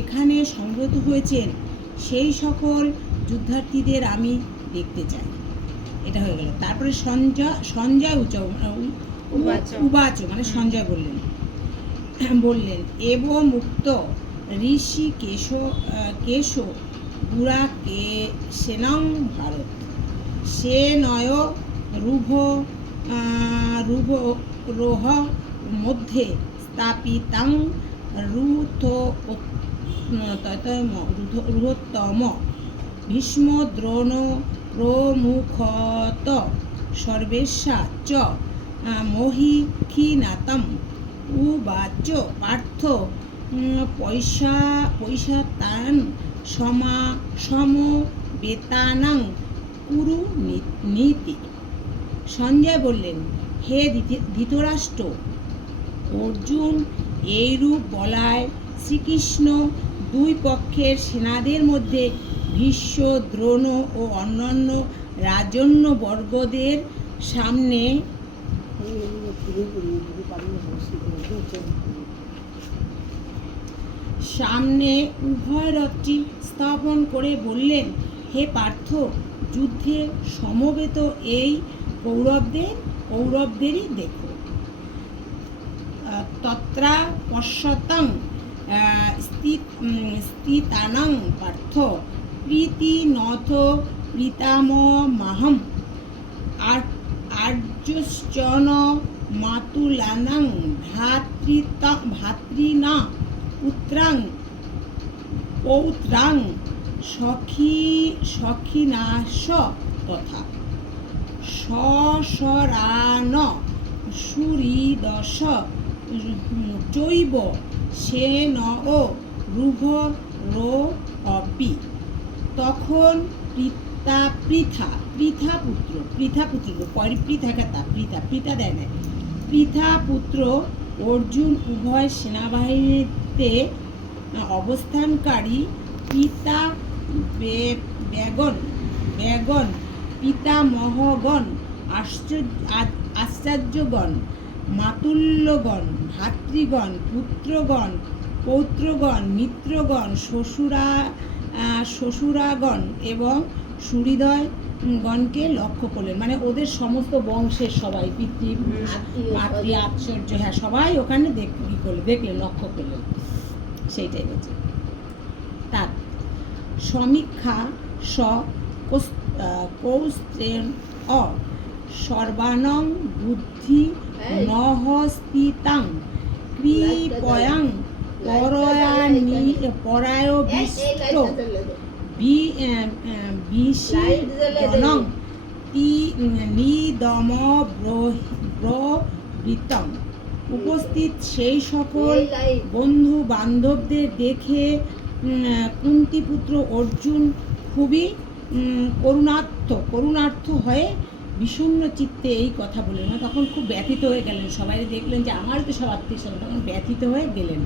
এখানে সংগত হয়েছেন সেই সকল যুদ্ধার্থীদের আমি দেখতে চাই। এটা হয়ে গেল। তারপরে সঞ্জয় উবাচ মানে সঞ্জয় বললেন এবং মুক্ত ঋষি কেশ গুড়া সেনং ভারত সে নয় রোহ মধ্যে স্থাপিতাং রুহোত্তম ভীষ্ম দ্রোণ প্রমুখত সর্বেশা চ মোহিখিনাতম উবাচ পার্থ পৈশাতান সমবেতানাং কুরু নীতি। সঞ্জয় বললেন, হে ধৃতরাষ্ট্র, অর্জুন এইরূপ বলায় শ্রীকৃষ্ণ দুই পক্ষের সেনাদের মধ্যে ভীষ্ম দ্রোণ ও অন্যান্য রাজন্যবর্গদের সামনে উভয় রথটি স্থাপন করে বললেন, হে পার্থ, যুদ্ধে সমবেত এই কৌরবদেরই দেখো। তত্রা পশ্যতং স্থিতানাং পার্থ প্রীতিনথ প্রীতামহম আর্যশ্চন মাতুলানাং ভ্রাতৃণা পুত্রাং পৌত্রাং সখিনাশ তথা সশরান সুহৃদশ চৈব সেন ও রুভরোপি। তখন পৃথা পুত্র অর্জুন উভয় সেনাবাহিনীতে অবস্থানকারী বেগন পিতামহগণ আচার্যগণ মাতুল্যগণ ভাতৃগণ পুত্রগণ পৌত্রগণ মিত্রগণ শ্বশুরাগণ এবং সুহৃদয়গণকে লক্ষ্য করলেন। মানে ওদের সমস্ত বংশের সবাই মাতৃ আশ্চর্য, হ্যাঁ, সবাই ওখানে দেখলেন, লক্ষ্য করলেন। সেইটাই বলছে। তার সমীক্ষা কৌস্ত্রেণ সর্বাণং বুদ্ধি নহস্তিতাং কৃপয়াং পরায়বিষ্ট বিশিজনং নিদমব্রবৃতম। উপস্থিত সেই সকল বন্ধু বান্ধবদের দেখে কুন্তিপুত্র অর্জুন খুবই করুণার্থ হয়ে বিষণ্ণ চিত্তে এই কথা বললেন। তখন খুব ব্যথিত হয়ে গেলেন। সবাই দেখলেন যে আমারই তো সব আত্মীয় স্বজন, তখন ব্যথিত হয়ে গেলেন।